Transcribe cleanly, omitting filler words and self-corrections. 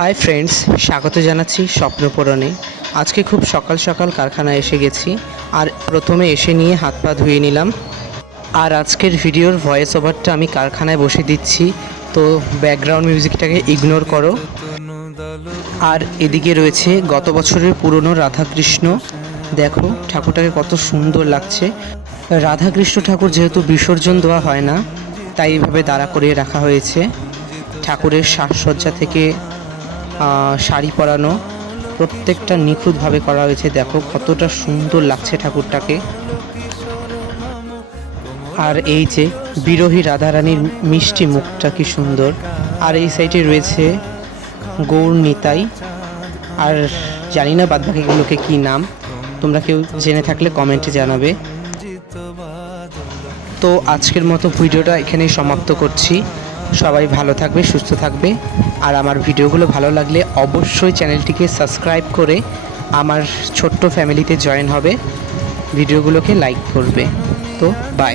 Hi friends, স্বাগত জানাচ্ছি স্বপ্নপূরণে। আজকে খুব সকাল সকাল কারখানায় এসে গেছি, আর প্রথমে এসে নিয়ে হাত পা ধুয়ে নিলাম। আর আজকের ভিডিওর ভয়েস ওভারটা আমি কারখানায় বসে দিচ্ছি, তো ব্যাকগ্রাউন্ড মিউজিকটাকে ইগনোর করো। আর এদিকে রয়েছে গত বছরের পুরনো রাধাকৃষ্ণ। দেখো ঠাকুরটাকে কত সুন্দর লাগছে। রাধাকৃষ্ণ ঠাকুর যেহেতু বিসর্জন দেওয়া হয় না, তাই এইভাবে দাঁড়া করিয়ে রাখা হয়েছে। ঠাকুরের সাজসজ্জা থেকে শাড়ি পরানো প্রত্যেকটা নিখুঁতভাবে করা হয়েছে। দেখো কতটা সুন্দর লাগছে ঠাকুরটাকে। আর এই যে বিরোহী রাধারানীর মিষ্টি মুখটা কি সুন্দর। আর এই সাইডে রয়েছে গৌর নিতাই, আর জানি না বাদবাকিগুলোকে কি নাম, তোমরা কেউ জেনে থাকলে কমেন্টে জানাবে। তো আজকের মতো ভিডিওটা এখানেই সমাপ্ত করছি। সবাই ভালো থাকবে, সুস্থ থাকবে। আর আমার ভিডিওগুলো ভালো লাগলে অবশ্যই চ্যানেলটিকে সাবস্ক্রাইব করে আমার ছোট্ট ফ্যামিলিতে জয়েন হবে, ভিডিওগুলোকে লাইক করবে। তো বাই।